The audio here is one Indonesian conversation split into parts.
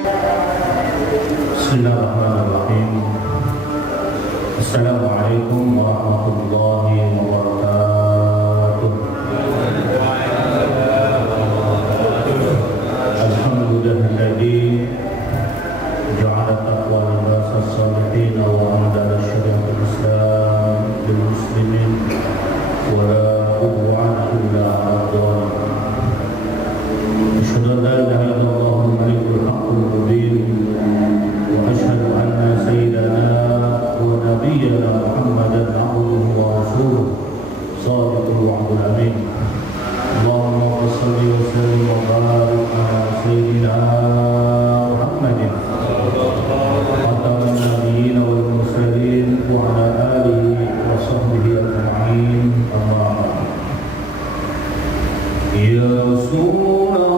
Bismillahirrahmanirrahim. Assalamualaikum warahmatullahi wabarakatuh. Alhamdulillahilladzi ja'ala taqwa libas as-salihin wa anzala syari'atal Islam lil muslimin wa la udwana illa 'alal zalimin. Asyhadu an la ilaha illallah al-malikul haqqul mubin. وأشهد أن سيدنا ونبينا محمدا عبده ورسوله صادق الوعد الأمين. اللهم صل وسلم وبارك على سيدنا محمد خاتم النبيين والمرسلين وعلى آله وصحبه أجمعين. أما بعد. يا رسول الله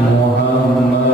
Muhammad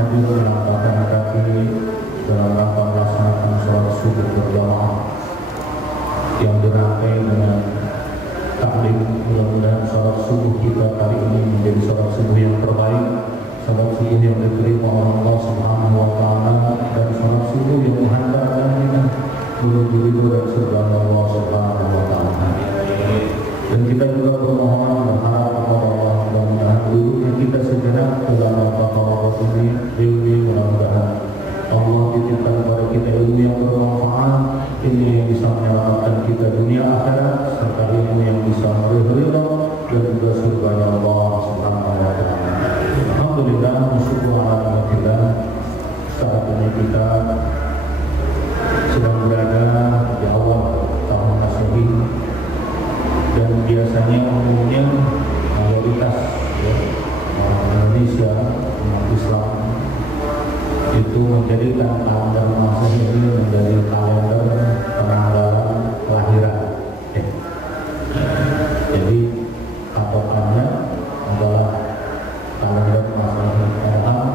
hadir melangkahkan kaki dalam rangka melaksanakan sholat subuh berjamaah yang dirangkai dengan taklim. Mudah-mudahan sholat subuh kita kali ini menjadi sholat subuh yang terbaik, sholat subuh yang diterima oleh Allah Subhanahu wa Ta'ala, dan sholat subuh yang menghantarkan kita menuju ridho dan surga Allah Subhanahu wa Ta'ala. Dan kita juga bermohon berharap kepada Allah, mudah-mudahan dulunya kita segera ke dalam kata ini, mudah-mudahan Allah titipkan kepada kita ilmu yang bermanfaat, ilmu yang bisa menyelamatkan kita dunia akhirat, serta ilmu yang bisa meridho dan juga surga Allah Subhanahu wa Ta'ala. Alhamdulillah, bersyukur alhamdulillah, saat ini kita sedang berada di awal tahun Masehi, dan biasanya umumnya mayoritas Indonesia umat Islam itu menjadikan kalender Masehi ini menjadi kalender penanggalan kelahiran. Jadi patokannya adalah kalender Masehi.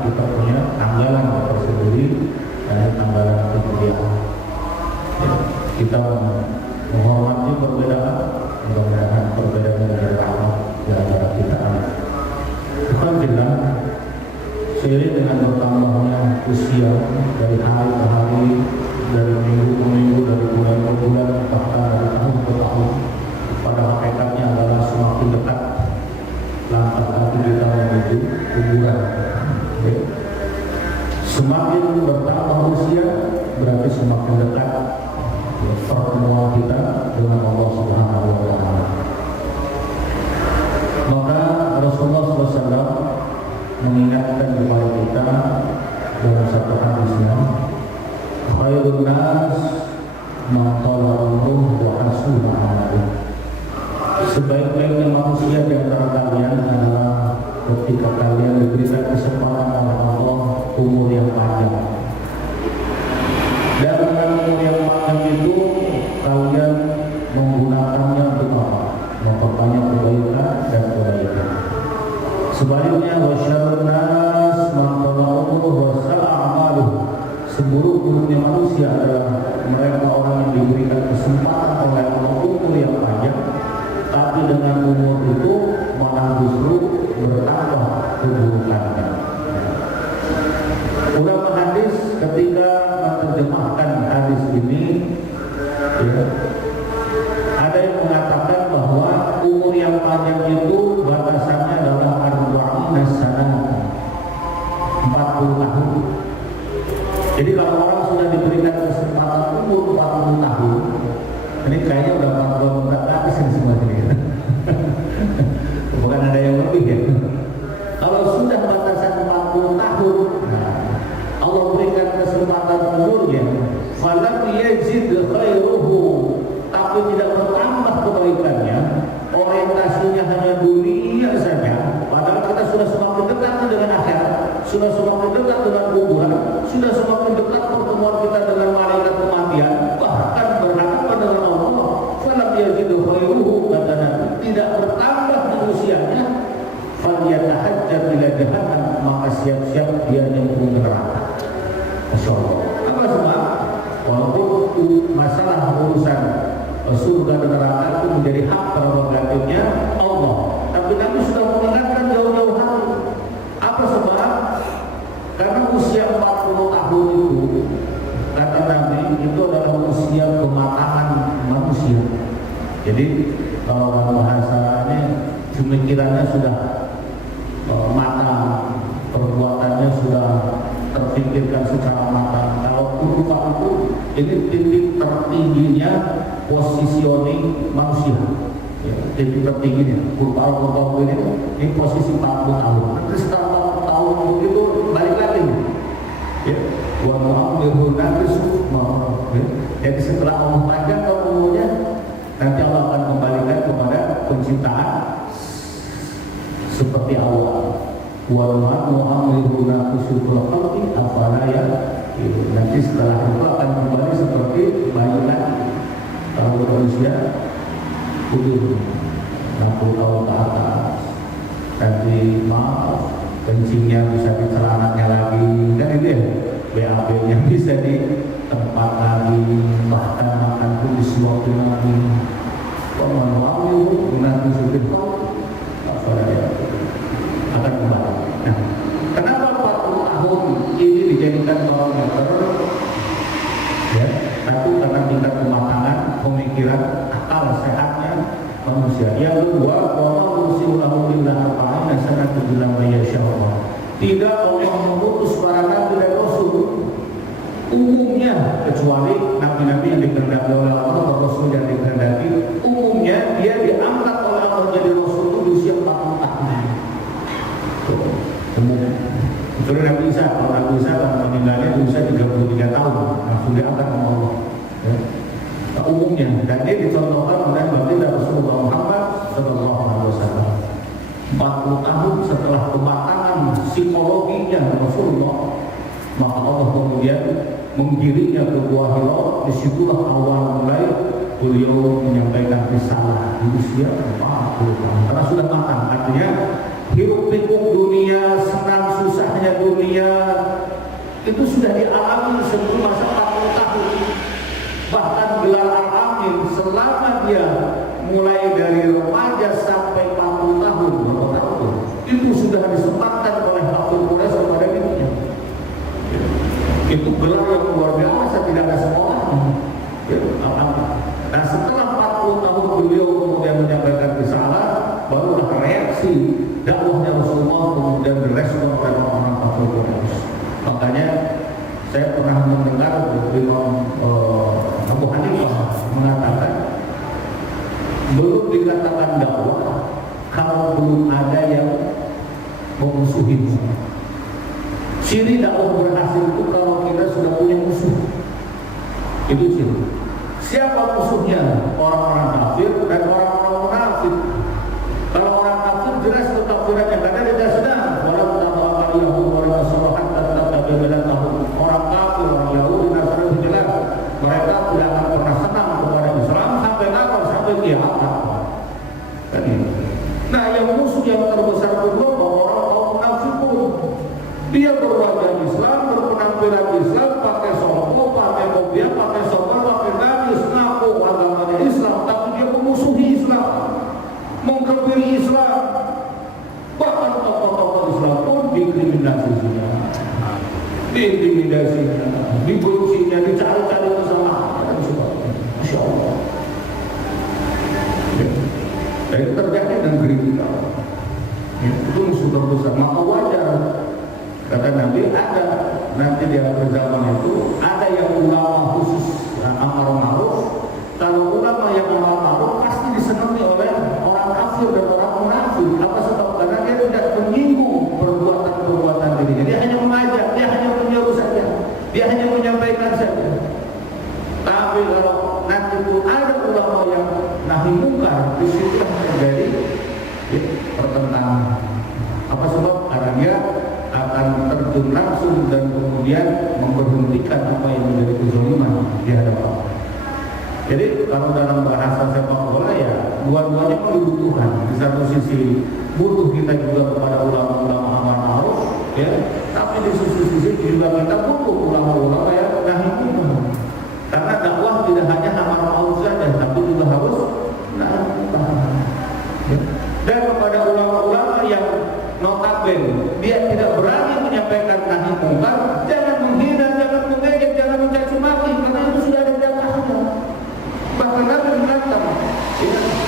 Kita punya tanggalan tersendiri, dan tanggalan Hijriah. Kita menghormati perbedaan, mudah-mudahan perbedaan menjadi rahmat di antara kita. Alhamdulillah, seiring dengan bertambahnya usia dari hari ke hari, dari minggu ke minggu, dari bulan ke bulan, bahkan dari tahun ke tahun, pada hakikatnya adalah semakin dekat langkah kaki kita menuju kuburan. Semakin bertambah usia berarti semakin dekat pertemuan kita dengan Allah Subhanahu wa Ta'ala. Maka Rasulullah SAW mengingatkan kepada kita dalam satu hadisnya, khairun nas man tala umruhu wa hasuna amaluhu. Sebaik-baiknya manusia di antara kalian adalah ketika kalian diberikan kesempatan oleh Allah umur yang panjang. Dan dengan umur yang panjang itu kalian menggunakannya untuk apa? Memperbanyak kebaikan dan kebaikan. Sebaliknya wasyarrun nas man tala umruhu wa sa'a amaluhu. Seburuk-buruknya manusia adalah mereka orang yang diberikan kesempatan oleh Allah umur yang panjang, tapi dengan umur itu malah justru bertambah keburukannya. Ulama hadis ketika menerjemahkan hadis ini, ada yang mengatakan bahwa umur yang panjang itu batasannya adalah arba'ina sanah, 40 tahun. Jadi kalau orang sudah diberikan kesempatan umur 40 tahun, ini kayaknya udah 40 tahun habis ini semua ini. Bukan ada yang lebih ya. Kalau sudah batasan 40 tahun, Allah berikan kesempatan umurnya, falam yazid khairuhu, tapi tidak bertambah kebaikannya, orientasinya hanya dunia saja. Padahal kita sudah semakin dekat dengan akhirat, sudah semakin dekat dengan kuburan, sudah semakin dekat pertemuan kita dengan malaikat kematian, bahkan berhadapan dengan Allah. Falam yazid khairuhu, kata Nabi, tidak bertambah di usianya. Falyatahajjat ila jahannam, maka siap-siap dia nyemplung ke neraka. Masya Allah. Apa sebab? Walaupun masalah urusan surga dan neraka itu menjadi hak prerogatifnya Allah, tapi Nabi sudah mengingatkan jauh-jauh hari. Apa sebab? Karena usia 40 tahun itu, kata Nabi, itu adalah usia kematangan manusia. Jadi kalau bahasanya pemikirannya sudah matang, perbuatannya sudah terpikirkan secara matang. Kalau kurva itu, ini titik tertingginya positioning manusia, ya, titik tertingginya kurva ini posisi 40 tahun. Nanti setelah 40 tahun itu balik lagi, ya. Jadi setelah Allah panjang umurnya, nanti Allah akan kembalikan kepada penciptaan seperti awal. Nanti setelah itu akan kembali seperti bayi lagi. Kalau manusia udah 60 tahun ke atas, nanti maaf, kencingnya bisa di celananya lagi, di suatu nabi pemahamu nanti sudah akan kembali. Nah, kenapa 40 tahun ini dijadikan barometer? Ya, satu karena tingkat kematangan pemikiran akal sehatnya manusia. Yang kedua, bahwa usiulahu billah ta'ala sangat bilang masyaallah. Tidak Allah mengutus para nabi dan rasul umumnya, kecuali nabi-nabi yang dikehendaki oleh Allah, rasul yang dikehendaki, umumnya dia diangkat oleh Allah jadi rasul itu di usia 40 tahun. Umum. Kecuali Nabi Isa, kalau Nabi Isa kan meninggalnya di usia 33 tahun, langsung diangkat oleh Allah. Ya. Umumnya, dan dia dicontohkan oleh baginda Rasulullah Muhammad Sallallahu Alaihi Wasallam. 40 tahun setelah kematangan psikologinya Rasulullah, maka Allah kemudian menggiringnya ke Gua Hira. Disitulah awal mulai beliau menyampaikan risalah di usia 40 tahun karena sudah matang. Artinya hirup pikuk dunia, senang susahnya dunia itu sudah dialami sebelum masa 40 tahun. Bahkan gelar al-amin selama dia mulai dari remaja sampai 40 tahun, itu sudah disempatkan oleh Abdul Quraisy kepada dirinya. Itu gelar yang luar biasa, tidak ada sekolahnya. Nah, setelah 40 tahun beliau kemudian menyampaikan risalah, barulah reaksi dakwahnya Rasulullah kemudian direspon oleh orang Abdul Quraisy. Makanya saya pernah mendengar Imam Abu Hanifah mengatakan, belum dikatakan dakwah kalau belum ada yang memusuhi. Ciri dakwah berhasil itu kalau kita sudah punya musuh. Itu ciri. Siapa musuhnya? Orang-orang kafir dan orang-orang munafik. Kalau orang kafir jelas kekafirannya karena dia sedang walau tawakkal Yahud wa Nasrani tetap berbeda tahun. Orang kafir, orang Yahudi, Nasrani jelas mereka tidak akan pernah senang kepada Islam sampai kapan? Sampai kiamat. Nah, yang musuh yang terbesar kedua orang kaum munafikun. Dia berwajah Islam, berpenampilan Islam, pakai songkok, pakai kopiah, pakai sopan, pakai najis, ngaku agamanya Islam, tapi dia memusuhi Islam, mengkafiri Islam. Bahkan tokoh-tokoh Islam pun diintimidasinya, dibencinya, dicari-cari kesalahan dan sebagainya. Masya Allah. Dan itu terjadi di negeri kita. Itu musuh terbesar. Maka wajar, kata Nabi, ada nanti di akhir zaman itu ada yang ulama khusus amar ma'ruf. Kalau ulama yang amar ma'ruf pasti disenangi oleh orang kafir dan orang munafik. Apa sebab? Karena dia tidak menyinggung perbuatan-perbuatan dirinya. Dia hanya mengajak, dia hanya menyuruh saja, dia hanya menyampaikan saja. Tapi kalau nanti itu ada ulama yang nahi mungkar, di situ terjadi pertentangan. Apa sebab? Karena dia akan terjun langsung dan kemudian memberhentikan apa yang menjadi kezaliman di hadapan. Jadi kalau dalam bahasa sepak bola ya dua-duanya dibutuhkan. Di satu sisi butuh kita juga kepada ulama-ulama amar ma'ruf, ya. Tapi di sisi juga kita butuh ulama-ulama yang nahi mungkar. Karena dakwah tidak hanya amar ma'ruf saja, tapi juga harus nahi mungkar. Ya. Dan kepada ulama-ulama yang notabene dia tidak berani menyampaikan nahi mungkar, jangan menghina, jangan mengejek, jangan mencaci maki, karena itu sudah ada dakwahnya. Bahkan Nabi mengatakan,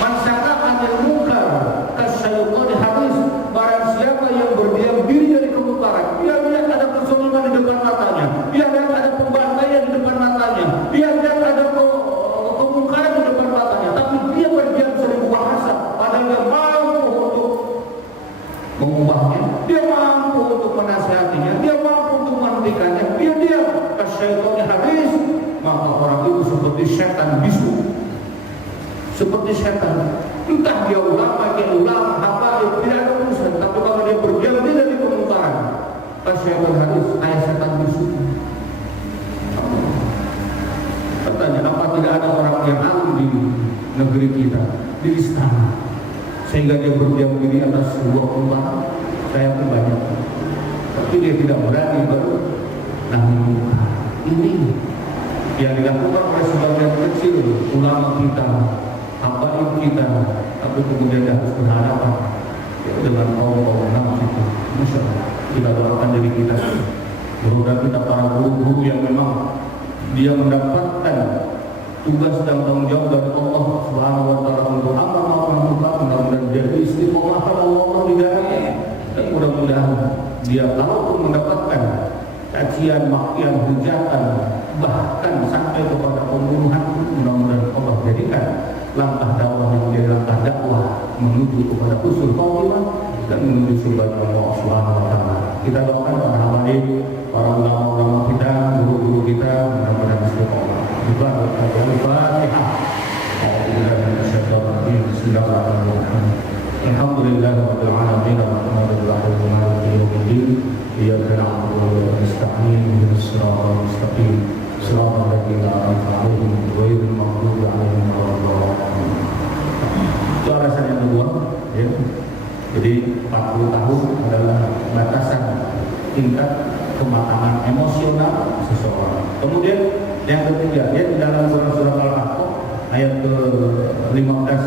man saka'a anil mungkar kasyaitan hadis, barang siapa yang berdiam diri dari kemungkaran, dia lihat ada kezaliman di depan matanya, dia lihat ada pembantaian di depan matanya, dia lihat ada kemungkaran di depan matanya, tapi dia berdiam seribu bahasa, padahal dia mampu untuk mengubahnya, dia mampu untuk menasihatinya, dia mampu untuk menghentikannya, dia diam. Kasyaitan hadis, maka orang itu seperti setan bisu, seperti setan. Entah dia ulama, hafaid, tidak ada urusan. Tapi kalau dia berdiam diri dari kemungkaran, kasyaitan hadis, ayat setan bisu. Katanya, apa tidak ada orang yang alim di negeri kita, di istana, sehingga dia berdiam diri atas sebuah kemungkaran? Saya pun banyak, tapi dia tidak berani nahi mungkar. Ini yang dilakukan oleh sebagian kecil ulama kita, habaib kita, tapi kemudian harus berhadapan dengan kaum-kaum nafs itu. Masya Allah, kita doakan diri kita, mudah kita para guru-guru yang memang dia mendapatkan tugas dan tanggung jawab dari Allah Subhanahu wa taala untuk amal-amal mudah-mudahan jadi istiqomah pada Allah di dalamnya, dan mudah-mudahan dia kalaupun mendapatkan cacian, makian, hujatan, bahkan sampai kepada pembunuhan, mudah-mudahan Allah jadikan langkah dakwah yang menjadi langkah dakwah menuju kepada usul khotimah dan menuju surga Allah Subhanahu wa taala. Kita doakan para habaib, para ulama-ulama kita, guru-guru kita, mudah-mudahan istiqomah. Al-Fatihah. Bismillahirrahmanirrahim. Alhamdulillahirabbil alamin, arrahmanirrahim, maliki yaumiddin. Iyyaka na'budu wa iyyaka nasta'in, ihdinas siratal mustaqim, siratal ladzina an'amta 'alaihim ghairil maghdubi 'alaihim waladdallin. Itu alasan yang kedua, ya. Jadi 40 tahun adalah batasan tingkat kematangan emosional seseorang. Kemudian yang ketiga, ya, di dalam surah Al-Ahqaf ayat ke-15,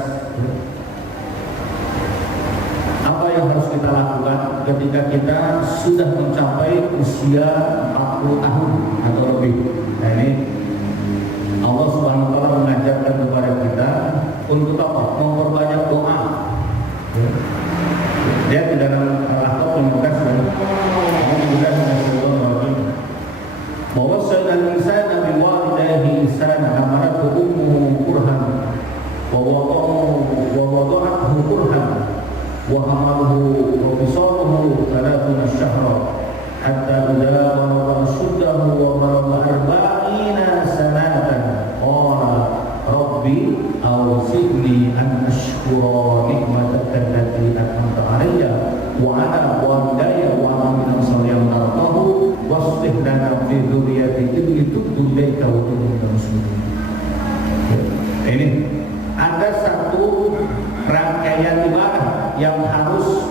apa yang harus kita lakukan ketika kita sudah mencapai usia 40 tahun atau lebih. Nah, ini Allah Subhanahu wa taala mengajarkan kepada kita untuk apa? Memperbanyak doa. Dia di dalam Al-Ahqaf 15 bahwa sayyidul insan nabi walidayhi insan hamalatu ummuhu kurhan wa wada'athu kurhan wa hamaluhu wa fisaluhu 30 syahra hatta idza balagha ashuddahu wa balagha 40 sanatan qala rabbi awzi'ni an ashkura ni'mataka allati an'amta 'alayya wa 'ala walidayya wa amila salihan tardahu waslih lana fi dzurriyyati inni tubtu ilaika wa tubtu muslimin. Ini ada satu rangkaian ibadah yang harus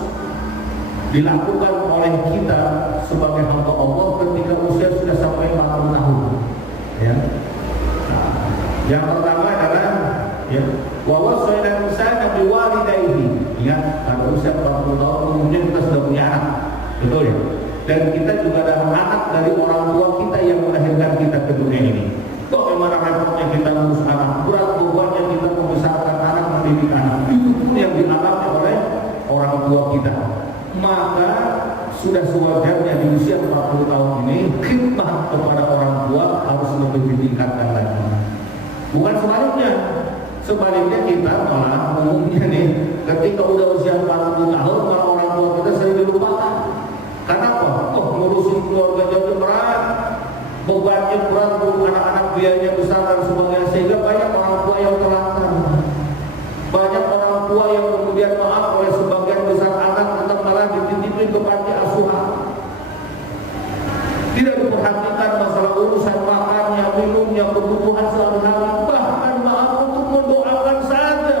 dilakukan oleh kita sebagai hamba Allah ketika usia sudah sampai 40 tahun. Ya. Nah, yang pertama adalah, ya, wa wasaina insana biwalidayhi. Ingat, kalau usia 40 tahun kemudian kita sudah punya anak. Betul ya? Dan kita juga adalah anak dari orang tua kita yang melahirkan kita ke dunia ini. Bagaimana repotnya kita ngurus anak, berat bebannya kita membesarkan anak, mendidik anak. Itu pun yang dialami oleh orang tua kita. Maka sudah sewajarnya di usia 40 tahun ini khidmah kepada orang tua harus lebih ditingkatkan lagi. Bukan sebaliknya. Sebaliknya kita malah umumnya nih, ketika udah usia 40 tahun malah orang tua kita sering dilupakan. Kenapa? Oh, ngurusin keluarga jadi berat, bebannya berat, anak-anak biayanya besar dan sebagainya, sehingga banyak orang tua yang terlantar. Banyak orang tua yang kemudian maaf oleh sebagian besar anak tetap malah dititipin ke panti asuhan. Tidak diperhatikan masalah urusan makannya, minumnya, kebutuhan sehari-hari, bahkan maaf untuk mendoakan saja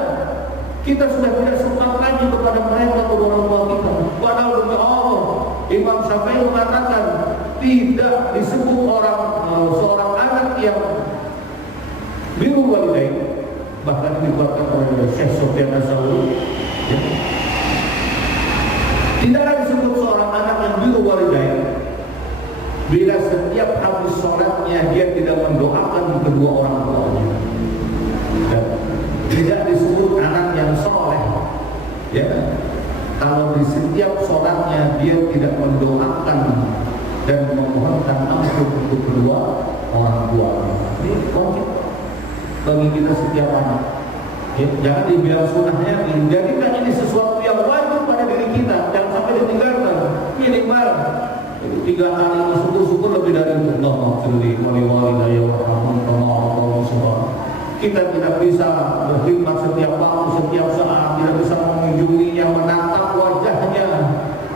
kita sudah tidak sempat lagi kepada mereka, kedua orang tua kita. Padahal demi Allah, Imam Syafi'i mengatakan tidak disebut seorang anak yang biru walidain, bahkan dikeluarkan oleh Syekh Sufyan Ats-Tsauri, ya. Tidaklah disebut seorang anak yang biru walidain bila setiap habis sholatnya dia tidak mendoakan kedua orang tuanya. Dan tidak disebut anak yang soleh, ya, kalau di setiap sholatnya dia tidak mendoakan dan memohonkan ampun untuk kedua orang tua. Ini wajib bagi kita setiap anak. Ya, jangan dibilang sunnahnya, jadikan ini sesuatu yang wajib pada diri kita, jangan sampai ditinggalkan. Minimal 3 kali syukur lebih dari itu. Allahumma sholli walidayya warhamhum. Kita tidak bisa berkhidmat setiap waktu, setiap saat, tidak bisa mengunjunginya, menatap wajahnya.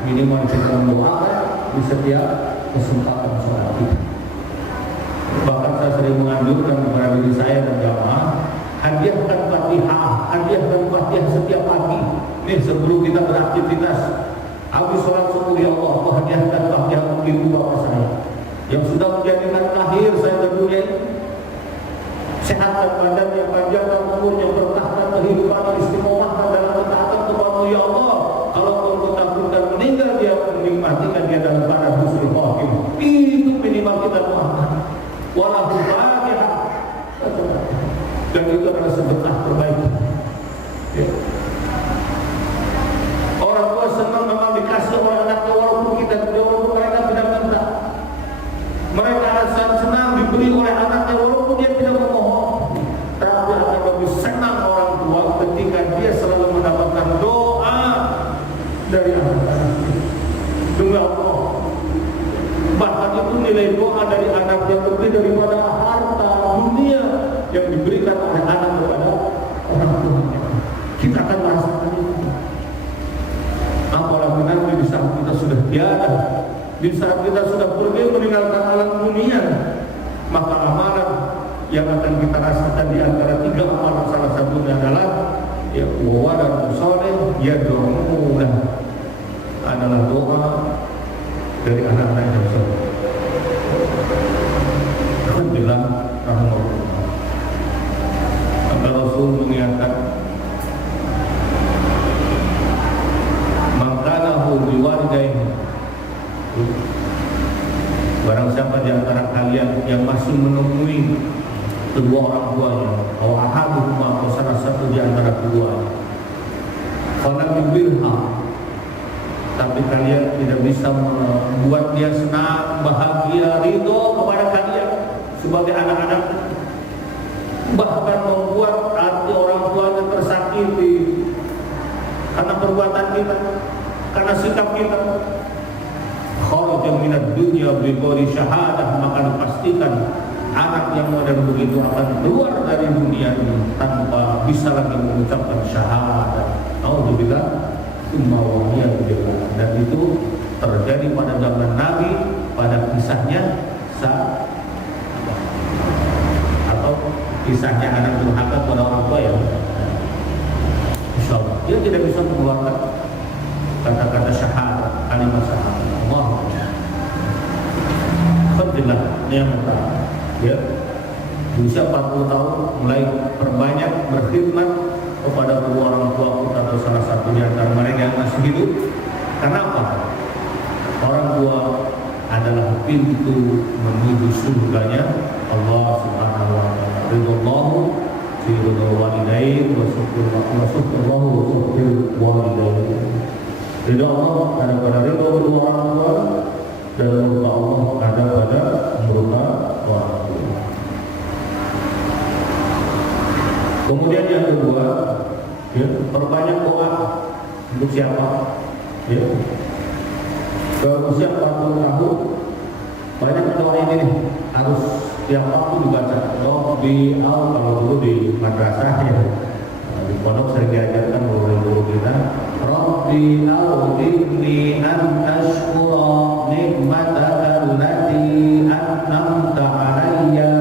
Minimal kita mendoakan di setiap kesempatan sholat kita. Bahkan saya sering menganjurkan kepada diri saya dan jamaah, hadiahkan Fatihah setiap pagi. Nih, sebelum kita beraktivitas, habis sholat subuh, ya Allah, hadiahkan Fatihah untuk ibu bapak saya yang sudah menjadikan lahir saya ke dunia ini. sehatkan badannya, panjangkan umurnya, berkahkan kehidupan, istiqomahkan dalam ketaatan kepada ya Allah. Kalau engkau takutkan meninggal, dia menikmatikan dia dalam keadaan husnul khotimah. Itu minimal kita doakan. Walahu Fatihah. Dan itu adalah sedekah terbaik. Ya. Orang tua senang memang dikasih oleh anaknya walaupun mereka tidak minta. Mereka senang diberi oleh anaknya walaupun dia tidak memohon. Tapi akan lebih senang orang tua ketika dia selalu mendapatkan doa dari anak-anaknya. Demi Allah. Bahkan itu nilai doa dari anak yang lebih daripada harta dunia yang diberikan oleh anak kepada orang tuanya. Kita akan merasakan itu. Apalagi nanti di saat kita sudah tiada, di saat kita sudah pergi meninggalkan alam dunia, maka amalan yang akan kita rasakan di antara 3 amalan salah satunya adalah ya wawalan soleh ya doa adalah doa dari anak-anak yang soleh. Alhamdulillah, rahmatullah. Maka Rasul mengingatkan, mangkanahu biwalidayhi. Barang siapa di antara kalian yang masih menemui kedua orang tuanya, atau ahaduhuma atau salah satu di antara keduanya, falam yubilha, tapi kalian tidak bisa membuat dia senang, bahagia, ridho kepada kalian sebagai anak-anak, bahkan membuat hati orang tuanya tersakiti karena perbuatan kita, karena sikap kita. Kharaja minad dunya bighairi syahadah, maka dipastikan anak yang model begitu akan keluar dari dunia ini tanpa bisa lagi mengucapkan syahadat. Alhamdulillah, dan itu terjadi pada zaman Nabi, pada kisahnya atau kisahnya anak durhaka kepada orang tua ya. Insyaallah dia tidak bisa mengeluarkan kata-kata syahadat, kalimat syahadat. Allah. Alhamdulillah, yang pertama ya, usia 40 tahun mulai perbanyak berkhidmat kepada kedua orang tua kita atau salah satu di antara mereka yang masih hidup. Kenapa? Orang tua adalah pintu menuju surganya Allah Subhanahu wa taala. Ridallahu fi ridal walidain wa syukrullahu fil walidain. Ridha Allah ada pada ridha kedua orang tua dan murka Allah ada pada murka orang tua. Kemudian yang kedua, ya, perbanyak doa untuk siapa? Ya. Ke usia 40 tahun banyak doa ini nih, harus tiap waktu dibaca. Rabbi kalau dulu di madrasah ya, di pondok sering diajarkan oleh guru kita. Rabbi a'udzni an ashkura nikmataka allati an'amta 'alayya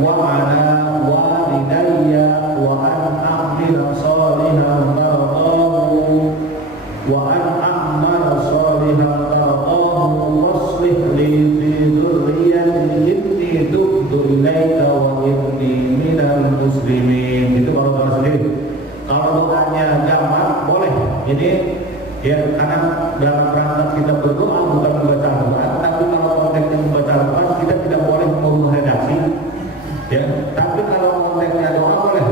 wa 'ala walidayya wa an a'mala shalihan tardahu wa an a'mala shalihan tardahu waslih li fi dzurriyyati inni tubtu ilaika wa inni minal muslimin. Itu kalau doa sendiri. Kalau doanya jamak boleh. Ini ya karena dalam rangka kita berdoa bukan membaca Al-Quran, tapi kalau konteksnya membaca Al-Quran kita tidak boleh mengubah redaksi. Ya, tapi kalau konteksnya doa boleh.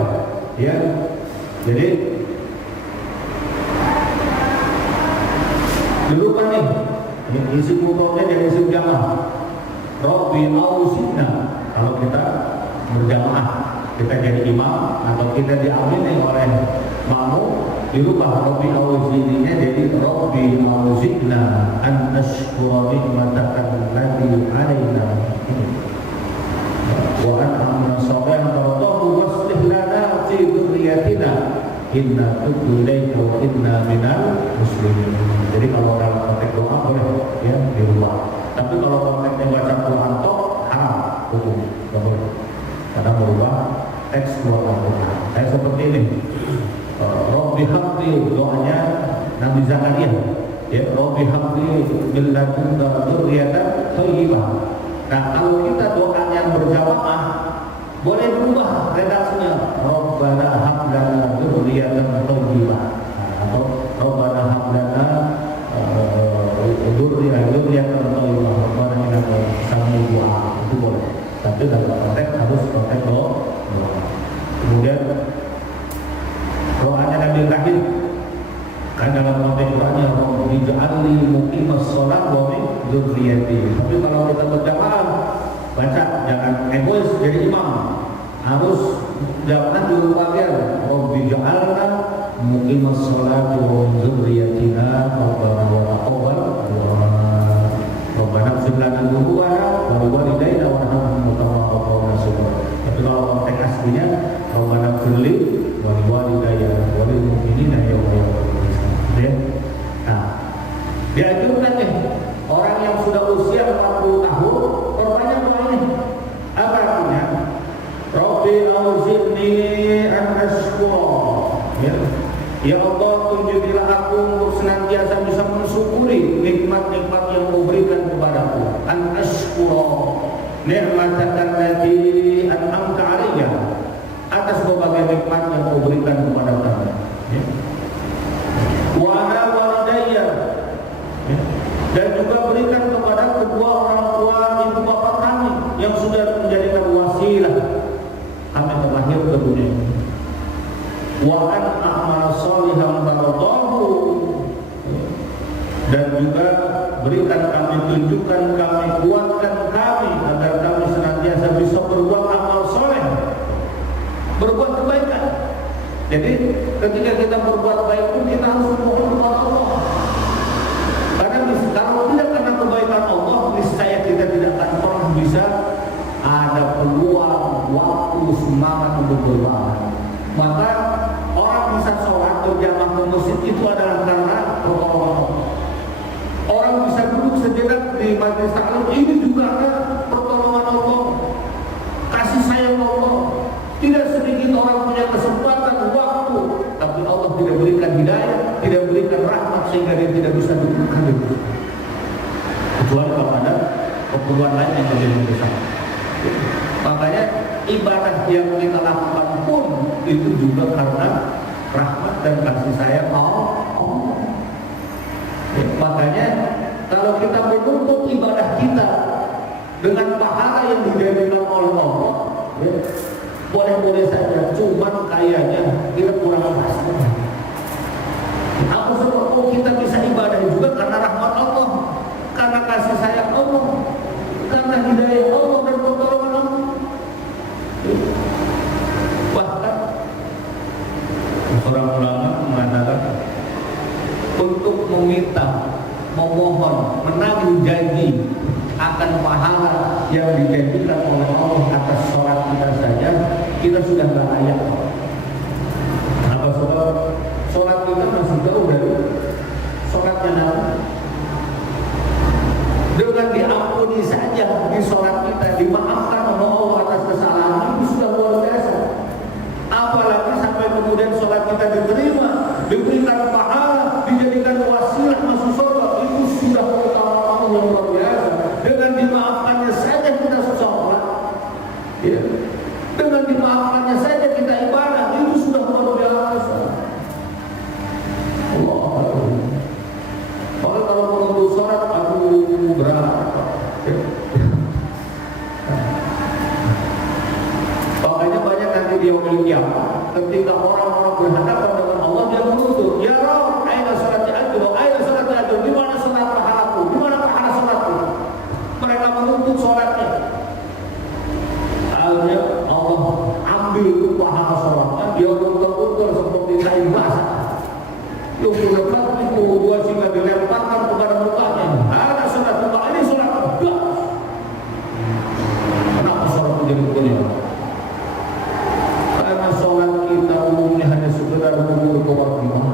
Ya, jadi dulu kan nih isi mudhofnya jadi isi jamaah. Rabbi ausidna kalau kita berjamaah, kita jadi imam atau kita diamini oleh makmum, dirubah Rabbi ausidninya jadi Rabbi ausidna an nashkura nikmataka allati 'alaina wa an amna shalihan tardahu waslih lana fi dzurriyyatina inna tubtu ilaika wa inna minal muslimin. Jadi kalau dalam konteks doa boleh ya dirubah. Tapi kalau konteksnya baca Quran tok haram hukum, tidak boleh. Karena merubah teks Al-Quran. Kayak seperti ini. Rabbi habli, doanya Nabi Zakaria. Ya, Rabbi habli min ladunka dzurriyyatan thayyibah. Nah, kalau kita doanya berjamaah Boleh berubah redaksinya. Rabbana hab lana dzurriyyatan thayyibah atau Rabbana hab lana dzurriyyatan thayyibah. Rabbana innaka sami'ud du'a. Itu boleh. Tapi dalam konteks harus konteks doa. Kemudian doanya Nabi Ibrahim kan dalam konteks doanya Rabbi'j'alni muqimas shalah wa min dzurriyyati. Tapi kalau kita berjamaah baca jangan egois jadi imam, harus jangan dilupakan Rabbi'j'alna muqimas shalah wa min dzurriyyatina rabbana wa taqabbal Rabbana ighfir lana dzunubana wa liwalidayna warhamhum kama rabbayana shaghira. Tapi kalau konteks aslinya Rabbana ighfir li wa liwalidayya wa lil mu'minina yawma yaqumul hisab. Nah, dianjurkan nih orang yang sudah usia 40 tahun perbanyak doa ini. Apa artinya? Rabbi auzi'ni an ashkura. Ya Allah, tunjukilah aku untuk senantiasa bisa mensyukuri nikmat-nikmat yang kau berikan kepadaku. An ashkura ni'mataka allati an'amta 'alayya, atas berbagai nikmat yang kau berikan kepada kami. Wa ala walidayya, dan juga berikan kepada kedua orang tua ibu bapak kami yang sudah menjadikan wasilah kami terlahir ke dunia. Wa an a'mal shalihan taradahu, dan juga berikan kami, tunjukkan kami, kuatkan kami agar kami senantiasa bisa berbuat amal soleh, berbuat kebaikan. Jadi ketika kita berbuat baik pun kita harus memohon kepada Allah. Karena kalau tidak karena kebaikan Allah, niscaya kita tidak akan pernah bisa ada peluang, waktu, semangat untuk berdoa. Maka orang bisa sholat berjamaah ke masjid itu adalah karena pertolongan Allah. Orang bisa duduk sejenak di majelis taklim ini juga karena pertolongan Allah, kasih sayang Allah. Tidak sedikit orang punya kesempatan waktu, tapi Allah tidak berikan hidayah, tidak berikan rahmat sehingga dia tidak bisa dudukkan itu. Kecuali kalau ada keperluan lain yang lebih besar. Makanya ibadah yang kita lakukan pun itu juga karena rahmat dan kasih sayang Allah. Makanya kalau kita menuntut ibadah kita dengan pahala yang dijanjikan oleh Allah, boleh-boleh saja, cuman kayaknya kita kurang pas. Aku sebab kita bisa ibadah juga karena rahmat Allah, karena kasih sayang Allah, karena hidayah Allah dan pertolongan Allah. Bahkan orang ulama mengatakan untuk meminta, memohon, menagih janji akan pahala yang dijanjikan oleh Allah atas sholat kita saja, kita sudah gak layak. Kenapa sebab sholat kita masih jauh dari sholatnya Nabi. Dengan diampuni saja di sholat kita, dimaafkan oleh Allah atas kesalahan, itu sudah luar biasa. Apalagi sampai kemudian sholat kita diterima, diberikan pahala, dijadikan wasilah masuk surga, itu sudah keutamaan yang luar biasa. Dengan dimaafkannya saja kita sholat, ya. Dengan dimaafkannya saja kita ibadah, itu sudah luar biasa. Allah. Kalau menunggu sholat, aku berat. Makanya banyak nanti dia memiliki ketika orang-orang berhadapan dengan Allah, dia menuntut, ya Rabb, aina sholati ajru, aina sholati ajru, di mana sholat pahalaku, di mana pahala sholatku? Mereka menuntut sholatnya. Akhirnya Allah ambil pahala sholatnya, dia ukur-ukur seperti kain basah. Yang sudah pasti dua singa dilemparkan kepada mukanya. Ada sholat muka, ini sholat muka. Kenapa sholat menjadi punya? Karena sholat kita umumnya hanya sekedar umur kewajiban.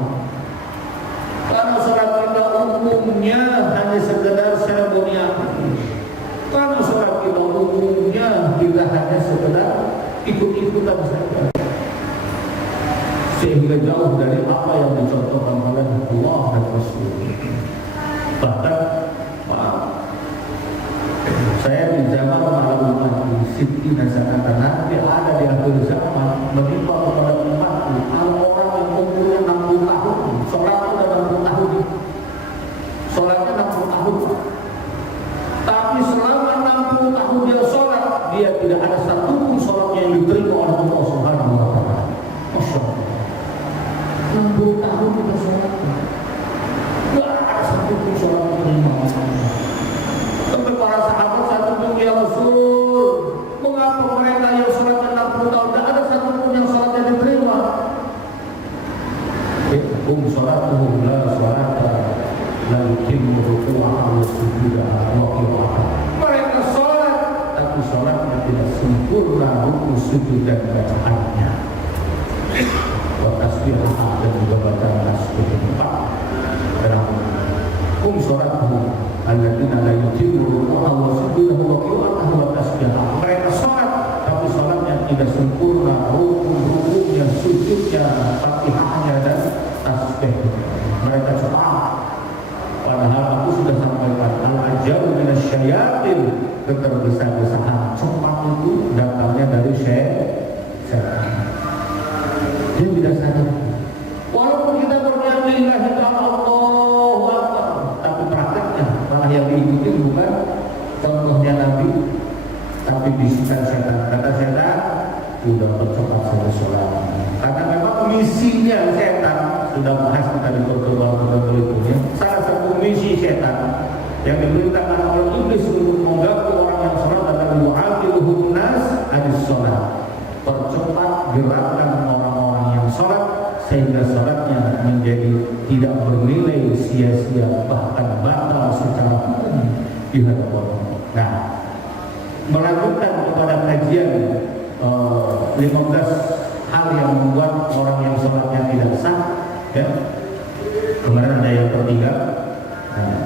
Karena sholat kita umumnya hanya sekedar seremonial. Karena sholat kita umumnya kita hanya sekedar ikut-ikutan saja, sehingga jauh dari apa yang dicontohkan oleh Allah dan Rasul. Bahkan saya di zaman para umat Siti Nasanata, nanti ada di akhir zaman menimpa kepada umatku kalau orang yang umurnya 60 tahun, sholatnya udah 60 tahun, sholatnya 60 tahun, tapi selama 60 tahun dia sholat, dia tidak ada satu pun sholatnya yang diterima oleh Allah Subhanahu wa Ta'ala. Masya Allah, 60 tahun kita sholat, tidak ada satu pun sholat yang diterima. Sampai para sahabat satu pun, ya Rasul, mengapa mereka yang sholatnya 60 tahun tidak ada satu pun yang sholatnya diterima? Sholatuhum la sholata la yutimmu ruku'aha wa sujudaha wa qira'aha. Mereka sholat tapi sholatnya tidak sempurna rukun, sujud dan bacaannya. Wa tasbihaha, dan juga bacaan tasbih 4. Kenapa? Sholatuhum alladzina la yutimmu ruku'aha wa sujudaha wa qira'aha wa tasbihaha. Mereka sholat tapi sholatnya tidak sempurna rukun-rukunnya, sujudnya, Fatihahnya dan tasbih. Mereka cepat, padahal aku sudah sampaikan al-ajabu minasyayatin, keterbesar-besaran cepat itu datangnya dari syaitan. Dia tidak sadar. Walaupun kita berniat lillahi ta'ala Allahu Akbar, tapi prakteknya malah yang diikuti bukan contohnya Nabi, tapi bisikan setan. Kata setan, sudah percepat saja sholat. Karena memang misinya setan, sudah bahas kita di pertemuan berikutnya. Salah satu misi setan yang diperintahkan oleh iblis untuk mengganggu orang yang sholat adalah yu'aqiluhum nas adis sholat, percepat gerakan orang-orang yang sholat sehingga sholatnya menjadi tidak bernilai, sia-sia, bahkan batal secara hukum di hadapan Allah. Nah, melanjutkan kepada kajian 15 hal yang membuat orang yang sholatnya tidak sah, ya. Kemarin ada yang ketiga. Nah,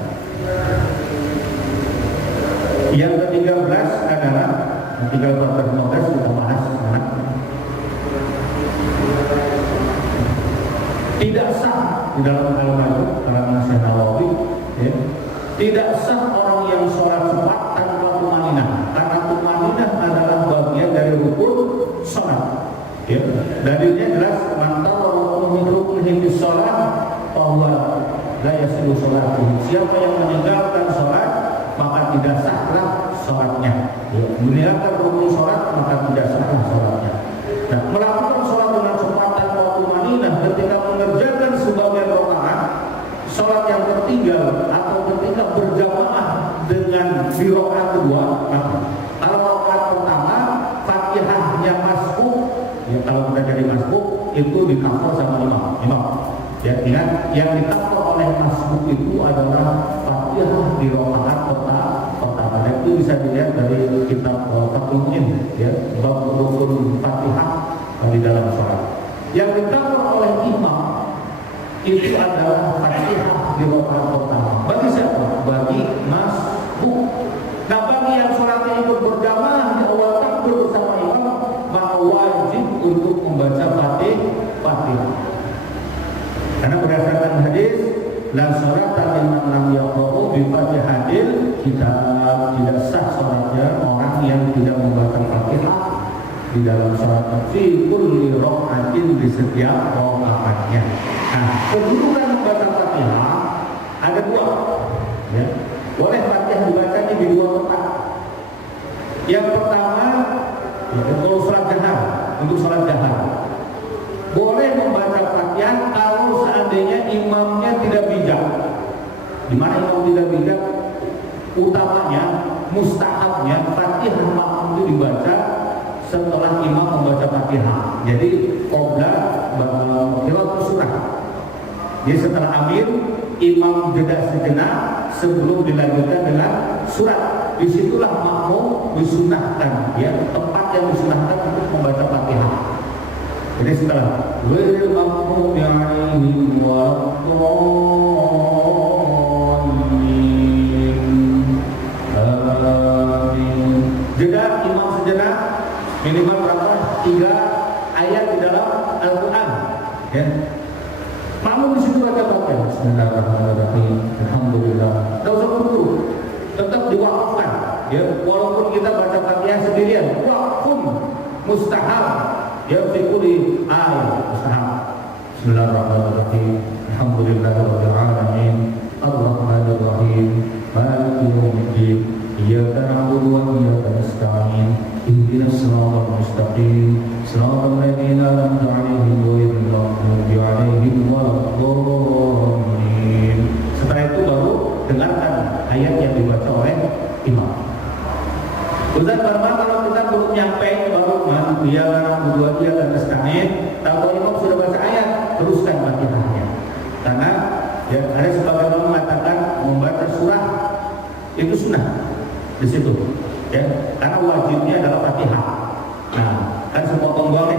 yang ke-13 adalah 13-15 kita bahas. Nah, tidak sah di dalam al-Majmu' kalangan Syekh Nawawi, ya. Tidak sah orang yang sholat cepat tanpa tumaninah, karena tumaninah adalah bagian dari rukun sholat. Ya, dalilnya jelas, mantap min ruknihi bis sholat bahwa la yasilu sholatuhu. Siapa yang meninggalkan sholat maka tidak sahlah sholatnya. Ya, meninggalkan rukun sholat maka tidak sahlah sholatnya. Nah, melakukan sholat dengan cepat tanpa tumaninah ketika mengerjakan sebagian rakaat sholat yang tertinggal atau ketika berjamaah dengan di rakaat kedua. Nah, kalau rakaat pertama Fatihahnya masbuk, ya, kalau kita jadi masbuk itu dikafar sama imam. Ya, ingat yang dikafar oleh masbuk itu adalah Fatihah di rakaat pertama. Dan itu bisa dilihat dari kitab Fathul Mu'in, ya, bab rukun Fatihah di dalam sholat. Yang dikafar oleh imam itu adalah Fatihah di rakaat pertama. Bagi siapa? Bagi masbuk. Nah, bagi yang sholatnya ikut berjamaah di awal takbir bersama imam, maka wajib untuk membaca Fatihah. Karena berdasarkan hadis, la sholata liman lam yaqra'u bi Fatihatil kitab, tidak sah sholatnya orang yang tidak membaca Fatihah di dalam sholat fi kulli raka'atin, di setiap rakaatnya. Nah, kedudukan membaca Fatihah ada dua, ya. Boleh Fatihah dibacanya di dua tempat. Yang pertama, untuk sholat jahar, boleh membaca Fatihah kalau seandainya imamnya tidak bijak. Di mana imam tidak bijak? Utamanya, mustahabnya Fatihah makmum itu dibaca setelah imam membaca Fatihah. Jadi qobla qiraatus surah. Jadi setelah amin, imam jeda sejenak sebelum dilanjutkan dengan surat. Disitulah makmum disunahkan, ya, tempat yang disunahkan untuk membaca Fatihah. Jadi setelah ghairil maghdubi 'alaihim waladdallin, amin. Jeda imam sejenak minimal berapa? 3 ayat di dalam Al-Quran, ya. Makmum di situ baca Fatihah. Bismillahirrahmanirrahim. Alhamdulillah. Tidak usah buru, tetap diwakafkan. ya walaupun kita baca Fatihah sendirian, walaupun mustahab, ya fikuli ayat mustahab. Bismillahirrahmanirrahim. Alhamdulillahirabbil alamin. Arrahmanirrahim. Maliki yaumiddin. Iyyaka na'budu wa iyyaka nasta'in. Ihdinas siratal mustaqim. Siratal ladzina an'amta 'alaihim ghairil maghdubi 'alaihim waladdallin. Setelah itu baru dengarkan ayat yang dibaca oleh imam. Ustaz Barman, kalau kita belum nyampe baru ya na'budu wa iyyaka nasta'in, kalau imam sudah baca ayat, teruskan Fatihahnya. Karena ya ada sebagian orang mengatakan membaca surah itu sunnah di situ. Ya, karena wajibnya adalah Fatihah. Nah, kan sepotong boleh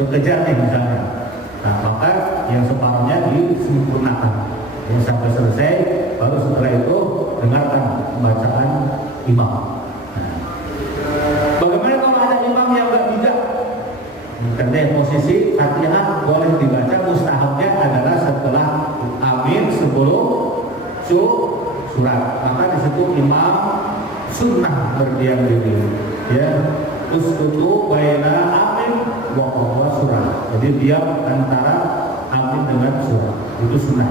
kekejar nih misalnya. Nah, maka yang separuhnya disempurnakan. Yang sampai selesai, baru setelah itu dengarkan bacaan imam. Nah, bagaimana kalau ada imam yang nggak bijak? Karena posisi Fatihah boleh dibaca, mustahabnya adalah setelah amin sebelum surat. Maka di situ imam sunnah berdiam diri, ya. Uskutu baina amin wa surat. Jadi diam antara amin dengan surat. Itu sunnah.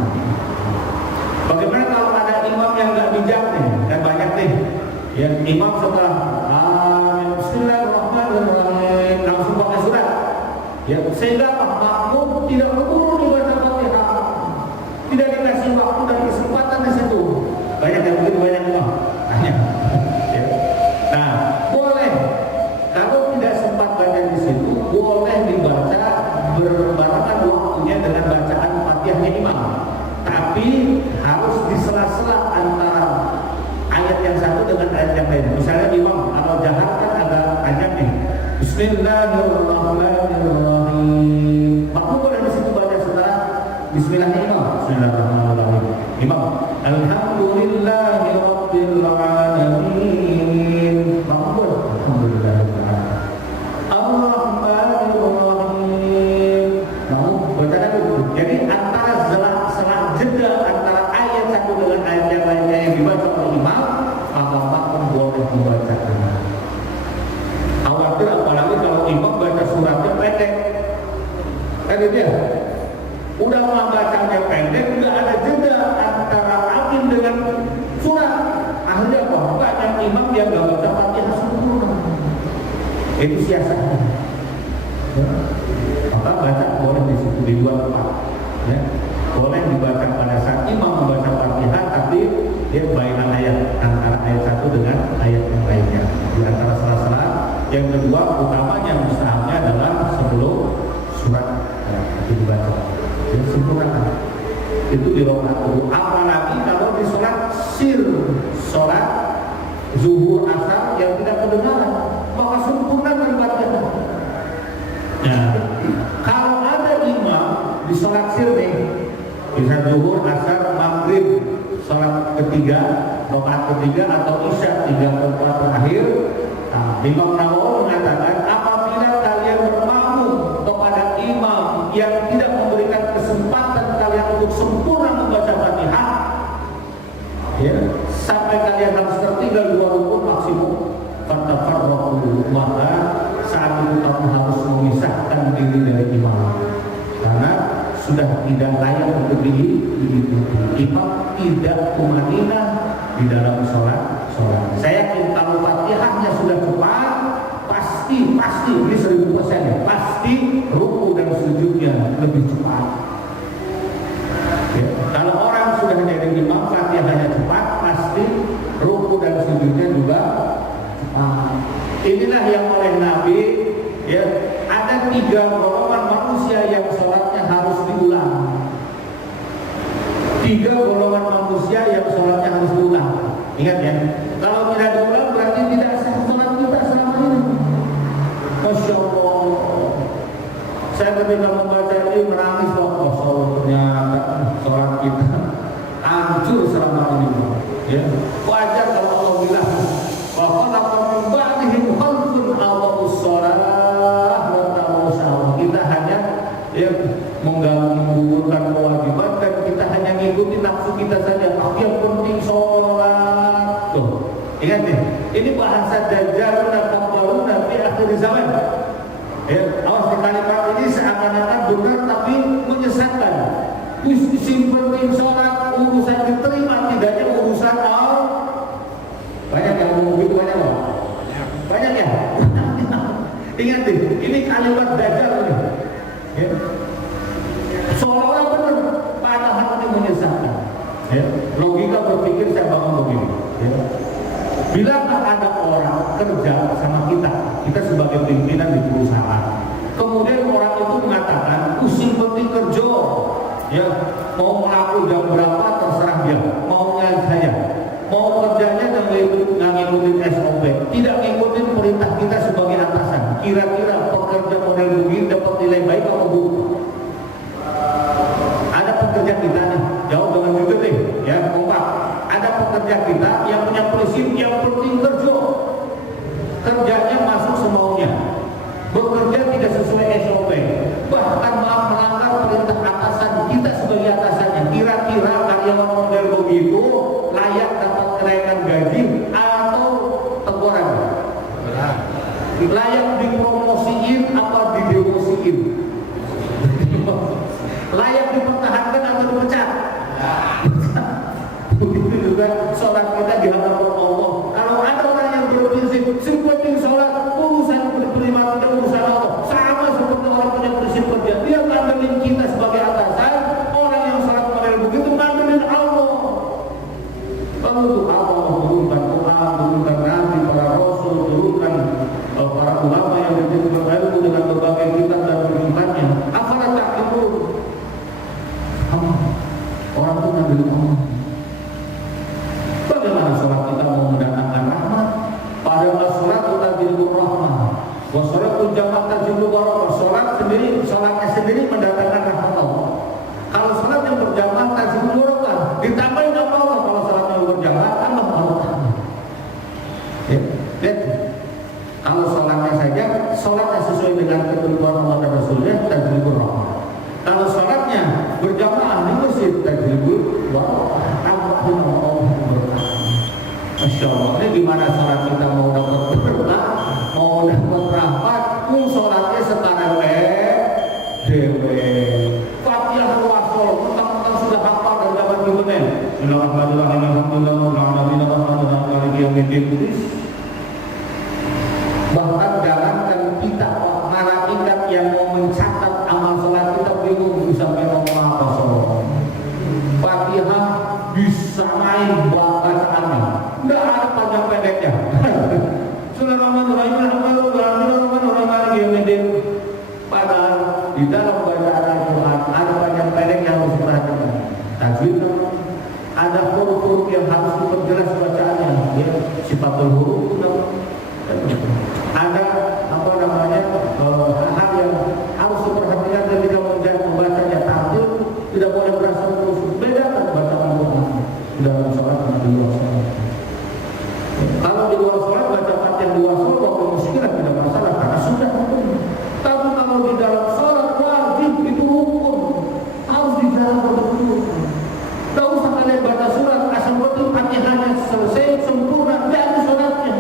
Bagaimana kalau ada imam yang nggak bijak nih? Kan banyak nih. Ya, imam setelah amin bismillahirrahmanirrahim langsung pakai surat. Ya, sehingga makmum tidak perlu dibaca Fatihah. Tidak dikasih waktu dan kesempatan di situ. Banyak yang begitu, banyak imam. Banyak. Ya. Nah, boleh kalau tidak sempat baca di situ, boleh dibaca berbarengan waktunya dengan bacaan Fatihahnya imam. Tapi harus di sela-sela antara ayat yang satu dengan ayat yang lain. Misalnya imam kalau jahat kan ada ayat nih. Bismillahirrahmanirrahim. Makmum boleh di situ baca setelah Bismillahnya imam. Bismillahirrahmanirrahim. Imam. Alhamdulillahirabbil alamin. Makmum. Alhamdulillahirabbil alamin. Ar-Rahmanirrahim. Makmum baca dulu. Jadi antara selang jeda antara ayat satu dengan ayat yang lainnya yang dibaca oleh imam, maka makmum boleh membaca. Khawatir apalagi kalau imam baca suratnya pendek. Kan itu ya? Udah membacanya pendek, udah ada jeda antara amin dengan surat. Akhirnya apa? Banyak imam yang gak baca Fatihah sempurna. Itu siasatnya. Ya. Maka baca boleh di situ di dua tempat. Ya. Boleh dibaca pada saat imam membaca Fatihah, tapi dia baina ayat antara ayat satu dengan ayat yang lainnya. Di antara sela-sela. Yang kedua, utamanya mustahabnya adalah sebelum surat itu dibaca. Jadi sempurnakan. Itu di rakaat kedua. Apalagi kalau di sholat sir, sholat zuhur asar yang tidak kedengaran, maka sempurnakan Fatihah. Nah, kalau ada imam di sholat sir nih, bisa zuhur asar maghrib sholat ketiga, rakaat ketiga atau isya 3 rakaat terakhir. Nah, Imam Nawawi mengatakan apabila kalian bermakmum kepada imam yang tidak memberikan kesempatan kalian untuk sempurna membaca Fatihah, ya, sampai kalian harus tertinggal 2 rukun maksimum, fatafarraqu, maka saat itu kamu harus memisahkan diri dari imam karena sudah tidak layak untuk diikuti. Imam tidak tumanina di dalam sholat. Saya yakin kalau Fatihahnya sudah cepat, pasti ini 1000% ya, pasti ruku dan sujudnya lebih cepat. Ya, kalau orang sudah jadi imam Fatihahnya cepat, pasti ruku dan sujudnya juga cepat. Inilah yang oleh Nabi, ya, ada 3 golongan manusia yang sholatnya harus diulang. 3 golongan manusia yang sholatnya harus diulang. Ingat ya, kalau tidak diulang berarti tidak sah sholat kita selama ini. Masya Allah. Saya ketika membaca ini menangis loh, ternyata sholat kita hancur selama ini. Ya, wajar kalau Allah bilang bahwa lakukan ba'dihim khalqun awwa'us sholat wa ta'awusah. Kita hanya ya menggugurkan kewajiban dan kita hanya ngikuti nafsu kita saja. Yang penting sholat. Tuh, ingat nih, ini Ingat deh, ini kalimat Dajjal nih. Ya. Seolah-olah benar, padahal ini menyesatkan. Ya. Logika berpikir saya bangun begini. Ya. Bila ada orang kerja sama kita sebagai pimpinan di perusahaan, kemudian orang itu mengatakan, pusing penting kerja, ya mau melakukan jam berapa terserah dia, maunya saya, mau kerjanya nggak ngikutin SOP, tidak ngikutin perintah kita sebagai atasan. Kira-kira pekerja model begini dapat nilai baik atau buruk? Ada pekerja kita nih, jauh dengan juga deh, ya kompak. Ada pekerja kita yang punya prinsip yang penting kerja, kerjanya masuk semaunya, bekerja tidak sesuai SOP, bahkan malah melanggar perintah atasan kita sebagai atasannya. Kira-kira karyawan model begitu layak dapat kenaikan gaji atau teguran? Layak dipromosiin apa didemosiin? Layak dipertahankan atau dipecat? Begitu juga sholat kita di hadapan Allah. Kalau ada orang yang berprinsip penting sholat, urusan pribadi dan urusan Allah, sama seperti orang punya prinsip kerja, dia ngandelin kita sebagai atasan. Orang yang sholat model begitu ngandelin Allah. Lalu untuk Allah turunkan Quran, turunkan Nabi, para Rasul, turunkan para ulama yang berjumpa ilmu dengan berbagai kitab dan firman-Nya. Apalah tak itu? Orang itu ngandelin Allah. Bagaimana sholat kita mau mendatangkan rahmat? Padahal sholat kita tajlibur rahmat. Wassalatul jamaah tajlibur rahmat. Sholatnya sendiri mendatangkan rahmat Allah. Kalau sholat yang berjamaah tajlibur rahmat, ditambahin apa Allah? Kalau sholatnya berjamaah tambah Allah. Ya, lihat. Kalau sholatnya saja, sholatnya sesuai dengan ketentuan Allah dan Rasulnya, tajlibur rahmat. Kalau sholatnya berjamaah di masjid, tajlibur rahmat. Masya Allah, ini gimana sholat kita mau dapat berkah, mau dapat rahmat, sholatnya sekarang dewe. Fatihah wasol, mentang-mentang sudah hafal dan dapat dibenen. Bahkan jangankan kita, malaikat yang mau mencatat amal sholat kita bingung sampai ngomong apa sholat. Fatihah bisa main bacaannya, nggak ada panjang pendeknya. Padahal di dalam bacaan Al-Quran ada panjang pendek yang harus diperhatikan. Tajwid, ada huruf-huruf yang harus diperjelas bacaannya, ya, sifatul huruf. Ada apa namanya hal yang harus diperhatikan ketika membacanya. Tampil tidak boleh berasa terus beda kan bacaan Al-Quran dalam sholat dan di luar sholat. Kalau di luar sholat baca Fatihah di luar sholat waktu muskilah tidak masalah karena sudah hukum. Tapi kalau di dalam sholat wajib itu hukum, harus dijalankan betul. Tidak usah kalian baca surat asal betul Fatihahnya selesai sempurna dan sholatnya.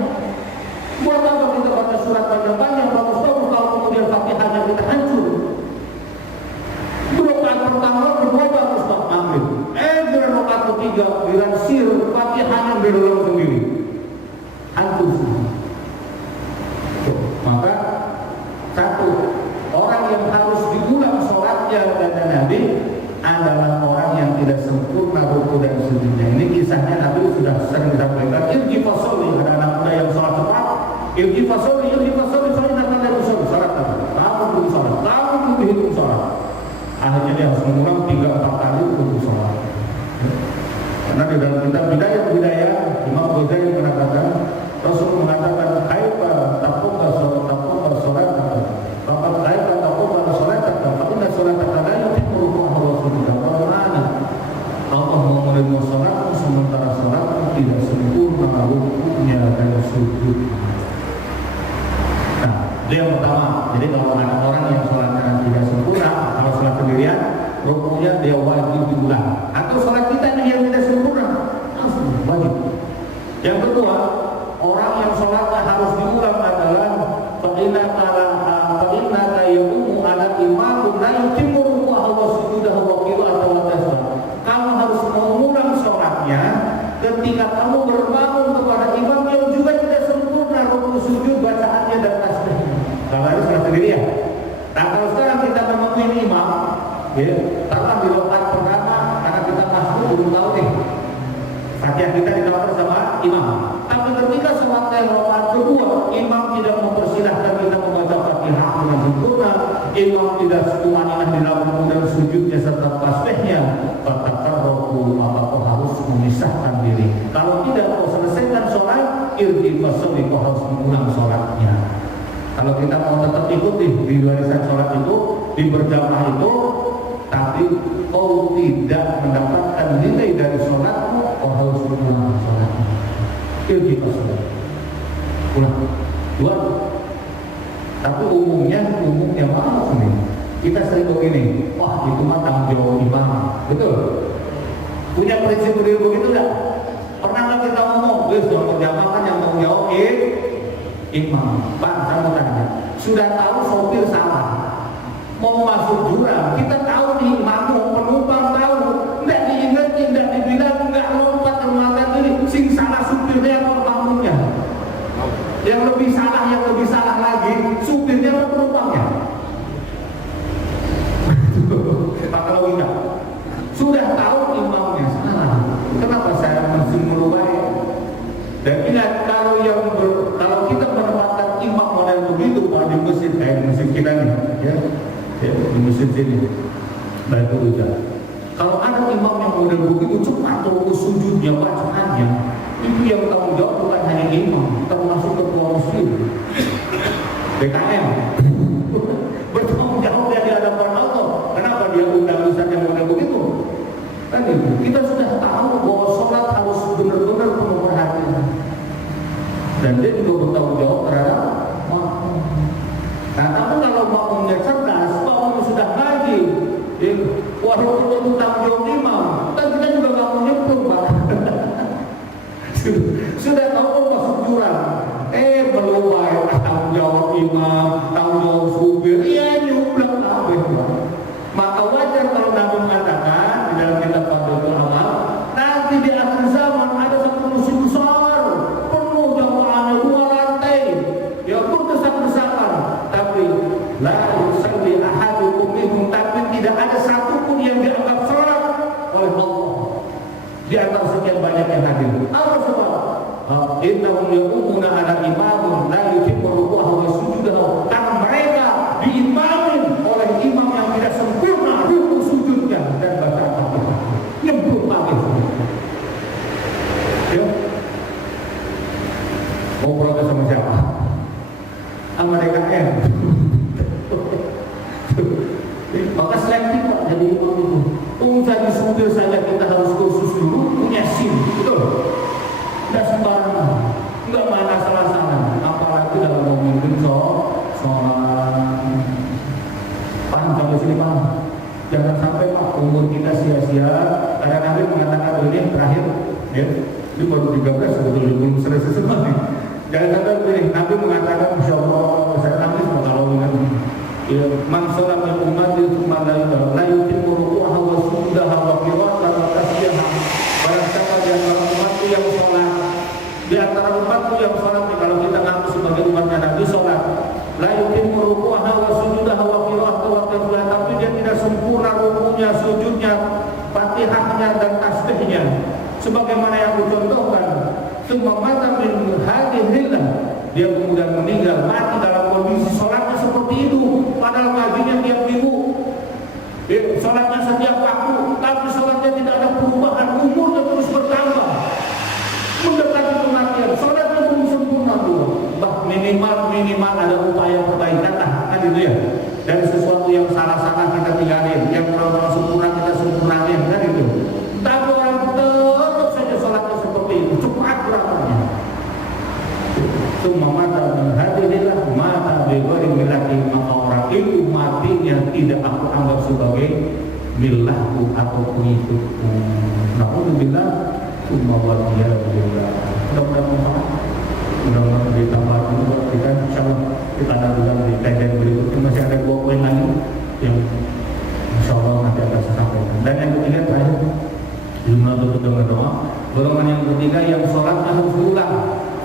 Buat apa kita baca surat panjang-panjang bagus-bagus kalau kemudian Fatihahnya kita hancur? Rakaat pertama kedua bagus tak maghrib. Rakaat ketiga dilansir Fatihahnya berulang sendiri. Hancur. Maka satu orang yang harus diulang sholatnya kata Nabi adalah orang yang tidak sempurna ruku dan sujudnya. Ini kisahnya Nabi sudah sering disampaikan. Irji fasoli, ada anak muda yang sholat cepat. Irji fasoli, sholat tanda usul sholat tanda. Kamu dulu sholat, kamu dulu hitung sholat. Akhirnya dia harus mengulang 3-4 kali untuk sholat. Karena di dalam kitab Bidayah Imam Ghazali mengatakan, Rasul mengatakan kaifa taqwa sholat Bapak kaifa taqwa sholat Inna sholataka la yutimmu ruku'aha wa sujudaha. Bagaimana Allah mau menerima sholat sementara sholat tidak sempurna rukuknya dan sujudnya. Nah, itu yang pertama. Jadi kalau ada orang yang sholatnya tidak sempurna, kalau sholat sendirian, rukuknya dia wajib diulang. Atau sholat kita yang tidak sempurna, harus wajib. Yang kedua, orang yang sholatnya harus diulang adalah fa'inna yaqumu ala imamun la yutimmu ruku'ahu wa sujudahu wa qira'atahu wa tasbih. Kamu harus mengulang sholatnya ketika kamu berbangun kepada imam yang juga tidak sempurna rukuk sujud bacaannya dan tasbihnya. Kalau ya, taruhlah di rakaat pertama karena kita masuk belum tahu nih Fatihah kita dikawal sama imam. Tapi ketika sholat rakaat kedua, imam tidak mempersilahkan kita membaca Fatihah dengan sempurna, imam tidak tumanina di dalam kemudian sujudnya serta tasbihnya, fatakarrabu, maka kau harus memisahkan diri. Kalau tidak kau selesaikan sholat, irji fasolli, kau harus mengulang sholatnya. Kalau kita mau tetap ikut di barisan sholat itu, di berjamaah itu, tapi kau tidak mendapatkan nilai dari sholatmu, kau harus mengulang sholatnya. Irji fasolli, ulang, dua. Tapi umumnya maaf nih. Kita sering begini, wah itu mah tanggung jawab imam, betul? Punya prinsip begitu enggak? Pernah nggak kita ngomong, wes kalau berjamaah kan yang tanggung jawab imam. Pak, saya mau tanya, sudah tahu sopir salah, mau masuk jurang, kita tahu nih imam, penumpang tahu, nggak diingetin, nggak dibilang, nggak lompat termata diri, sing salah supirnya atau penumpangnya? Yang lebih salah lagi, supirnya atau penumpangnya? Pakai logika. Sudah tahu imamnya salah, kenapa saya masih merubah? Dan ingat, kalau kita menempatkan imam model begitu, kalau di masjid kayak masjid kita nih, ya di masjid sini, Baitul Hujan. Kalau ada imam yang model begitu cepat turun sujudnya, bacaannya, itu yang tanggung jawab bukan hanya imam, termasuk ketua masjid, BKM, bertanggung jawab di hadapan Allah. Kenapa dia undang ustaz yang model begitu? Kan itu kita sudah tahu bahwa sholat harus benar-benar penuh perhatian, dan dia juga bertanggung jawab terhadap makmum. Nah, tapi kalau makmumnya cerdas, makmum sudah ngaji, walaupun itu tanggung jawab imam, kan kita juga nggak mau nyemplung, Pak. Sudah tahu masuk jurang, belum baik tanggung jawab imam, tanggung jawab supir, nyemplung apa itu? Maka wajar kalau Nabi mengatakan di dalam kitab Fadlul Amal, nanti di akhir zaman ada satu musim besar, penuh jamaahnya 2 lantai, ya pun besar-besaran, tapi la yusalli ahadukum minhum, tapi tidak ada satupun yang dianggap salat oleh Allah di antara sekian banyak yang hadir. Apa sebab? Innahum yaqumuna ala imamun la yutimmu ruku'ahu wa sujudahu, karena mereka diimamin oleh imam yang tidak sempurna ruku sujudnya dan bacaan Fatihah. Nyemplung lagi. Ya. Mau protes sama siapa? Sama DKM. Maka selektif Pak jadi imam itu. Jadi supir saja kita harus kursus dulu, punya SIM, betul? Tidak sembarangan, nggak main asal-asalan, apalagi dalam memimpin sholat. Pak, sampai sini Pak, jangan sampai Pak umur kita sia-sia. Karena Nabi mengatakan ini terakhir, ya, ini baru 13 sebetulnya belum selesai semua nih. Jangan sampai begini, Nabi mengatakan, Insya Allah saya nangis kalau ingat. Ya, man sholat min ummati tsumma la yutimmu ruku'aha wa sujudaha wa qira'ataha wa tasbihaha. Barang siapa di antara umatku yang sholat, di antara umatku yang sholat, kalau kita ngaku sebagai umatnya Nabi sholat, la yutimmu ruku'aha wa sujudaha wa qira'ataha wa tasbihaha, tapi dia tidak sempurna ruku'nya, sujudnya, Fatihahnya dan tasbihnya. Sebagaimana yang aku contohkan, tsumma mata min hadhillah, dia kemudian meninggal mati dalam kondisi sholatnya seperti itu, padahal ngajinya tiap minggu, sholatnya setiap waktu, tapi sholatnya tidak ada perubahan, umurnya terus bertambah, mendekati kematian, sholatnya belum sempurna dulu. Minimal ada upaya perbaikan lah, kan itu ya. Dari sesuatu yang salah-salah kita tinggalin, yang kurang sempurna kita sempurnain, kan itu. Tapi orang tetap saja sholatnya seperti itu, cepat berapanya. Semua mata menghadirilah mata beri milati, maka orang itu matinya tidak aku anggap sebagai milahku atau pengikutku. Alhamdulillah, semua wajah billah. Mudah-mudahan mudah-mudahan ditambah juga kita, insyaallah kita ada dalam di kajian berikutnya masih ada 2 poin lagi yang insyaallah nanti akan saya sampaikan. Dan yang ketiga terakhir, jumlah tutup dengan doa. Golongan yang ketiga yang sholatnya harus diulang.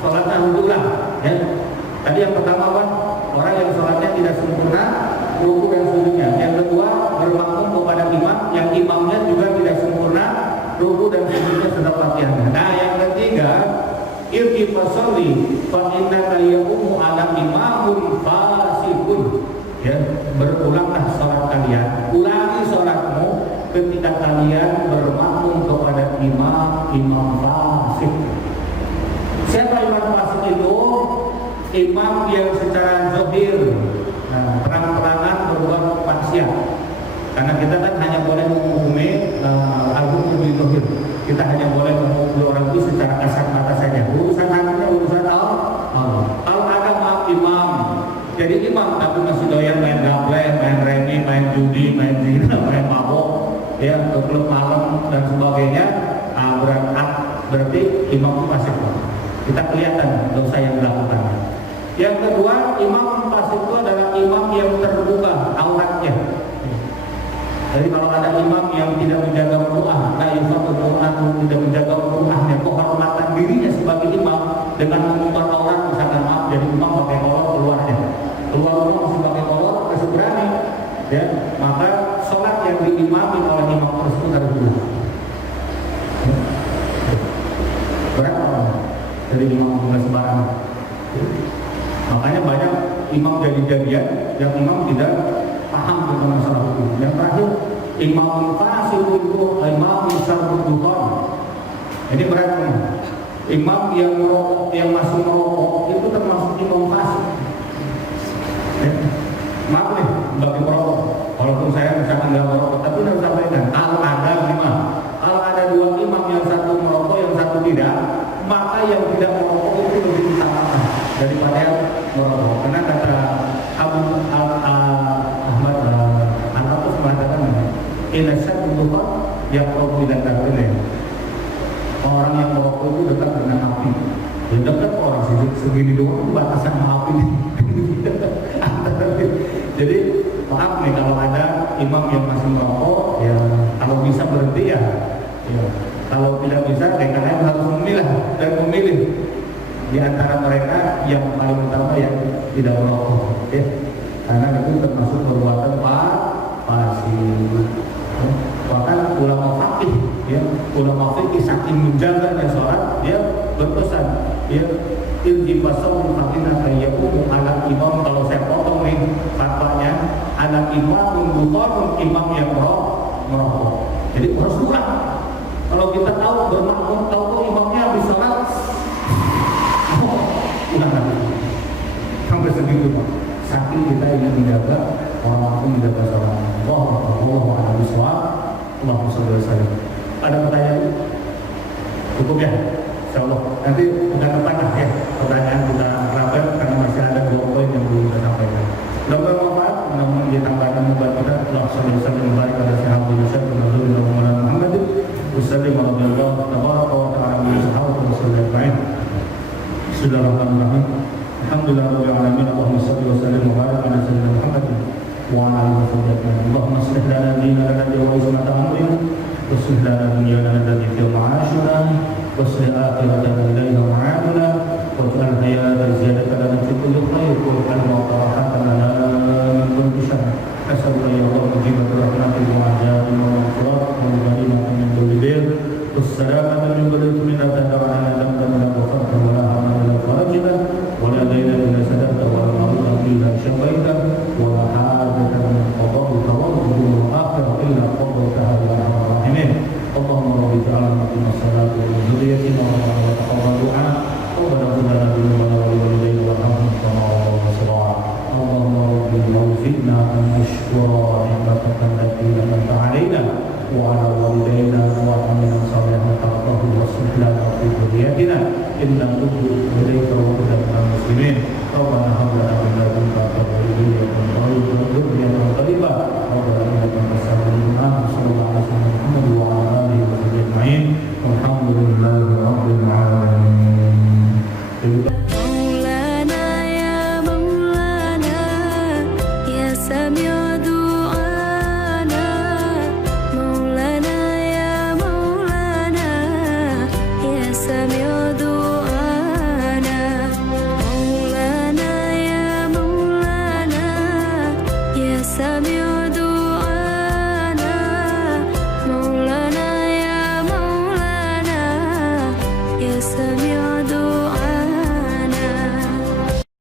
Sholatnya alhamdulillah, ya. Tadi yang pertama apa? Orang yang sholatnya tidak sempurna, ruku dan sujudnya. Yang kedua, bermakmum kepada fasalli fa innaka yaqumu ala imamun fasikun. Ya, berulanglah salat kalian, ulangi salatmu ketika kalian bermakmum kepada imam fasik. Siapa imam fasik itu? Imam yang secara zahir terang-terangan berbuat maksiat. Karena kita kan hanya boleh menghukumi al-hukum bil zahir. Kita hanya boleh menghukumi orang itu secara kasat mata saja. Urusan hatinya urusan Allah. Kalau ada imam jadi imam tapi masih doyan main gaple, main remi, main judi, main zina, main mabok, ya, ke klub malam dan sebagainya, berarti imam itu fasik. Kita kelihatan dosa yang dilakukan. Yang kedua, imam fasik itu adalah imam yang terbuka auratnya. Jadi kalau ada imam yang tidak menjaga muruah, tidak menjaga muruahnya, kehormatan dirinya sebagai imam dengan mengumbar aurat, misalkan maaf, jadi imam pakai kolor keluarnya. Keluar rumah masih pakai kolor, masih berani, ya, maka sholat yang diimami oleh imam tersebut harus dulu. Berat orang dari imam nggak sembarangan. Makanya banyak imam jadi-jadian yang imam tidak paham tentang masalah hukum. Yang terakhir, imam fasik itu imam syar'ud duhan. Ini berat nih. Imam yang merokok, yang masih merokok itu termasuk imam fasik. Maaf nih bagi perokok, walaupun saya misalkan nggak merokok, tapi harus sampaikan kalau ada imam, kalau ada dua imam yang satu merokok yang satu tidak, maka yang tidak merokok itu lebih utama daripada yang merokok. Karena kata Abu Ahmad Al-Hafiz mengatakan, inasyad untuk yang merokok tidak terkena. Orang yang merokok itu dekat dengan api. Ya dekat orang segini doang batasan api. Jadi maaf nih kalau ada imam yang masih merokok, ya kalau bisa berhenti ya. Kalau tidak bisa, DKM harus memilah dan memilih di antara mereka yang paling utama yang tidak merokok, ya. Karena itu termasuk perbuatan fasik. Bahkan ulama fakih, ya, ulama fikih saking menjaganya sholat, dia berpesan, ya, iltibasau fakina kayyakum anak imam. Kalau saya potong nih fatwanya, anak imam bukan imam yang merokok. Jadi harus kurang. Kalau kita tahu bermakmum, tahu imamnya habis sholat, udah lagi sampai segitu, Pak. Saking kita ingin menjaga orang itu menjaga sholat. Allahumma sholli wa sallim. Ada pertanyaan? Cukup ya? Insyaallah. Nanti bukan depan lah ya. Pertanyaan kita rapat karena masih ada 2 poin yang belum kita sampaikan. Mudah-mudahan bermanfaat, mudah-mudahan ditambahkan membantu kita. Allahumma sholli wa sallim wa barik ala sayyidina Muhammad wasallim ala Rasulillah tabaraka wa ta'ala wa sahabat wasallam ajma'in. Bismillahirrahmanirrahim. Alhamdulillahirabbil alamin. Allahumma sholli wa sallim wa barik ala sayyidina Muhammad wa ala alihi wa sahbihi. Allahumma aslih lana dinana alladhi huwa ismatu amrina wa aslih lana dunyana allati fiha ma'ashuna wa aslih akhiratana ilayha ma'aduna waj'al hayata ziyadatan lana fi kulli khair waj'al mauta rahatan lana min kulli syarr. As'aluka ya Allah mujibat rahmatika wa ajaban wa maghfirah wa ghanimatan min kulli bir wassalamatan min kulli ithmin la tad'u lana dhanban la ghafarta wa la hamma la farajta wa la dayna illa sadarta wa la mawta illa shafaita wa la hajata min qada'ika wa al-umur akhirah illa qadaytaha ya arhamar rahimin. Allahumma rabbi ta'ala qina salati wa dzurriyyatina wa taqabbal du'a ربنا اغفر لنا ذنوبنا ولوالدينا وارحمهم كما ربونا صغارا. اللهم رب وفقنا ان نشكر نعمتك التي انعمت علينا وعلى والدينا وارحمنا صالحا ترضاه واصلح لنا في ذريتنا انا نتوب اليك وكنا من المسلمين. ربنا هب لنا من لدنك ذريه طيبه ربنا انك انت السميع الدعاء. صلى الله على سيدنا محمد وعلى اله وصحبه اجمعين والحمد لله رب العالمين. مولانا يا مولانا يا سميع دعانا مولانا يا مولانا يا سميع دعانا مولانا يا مولانا يا سميع دعانا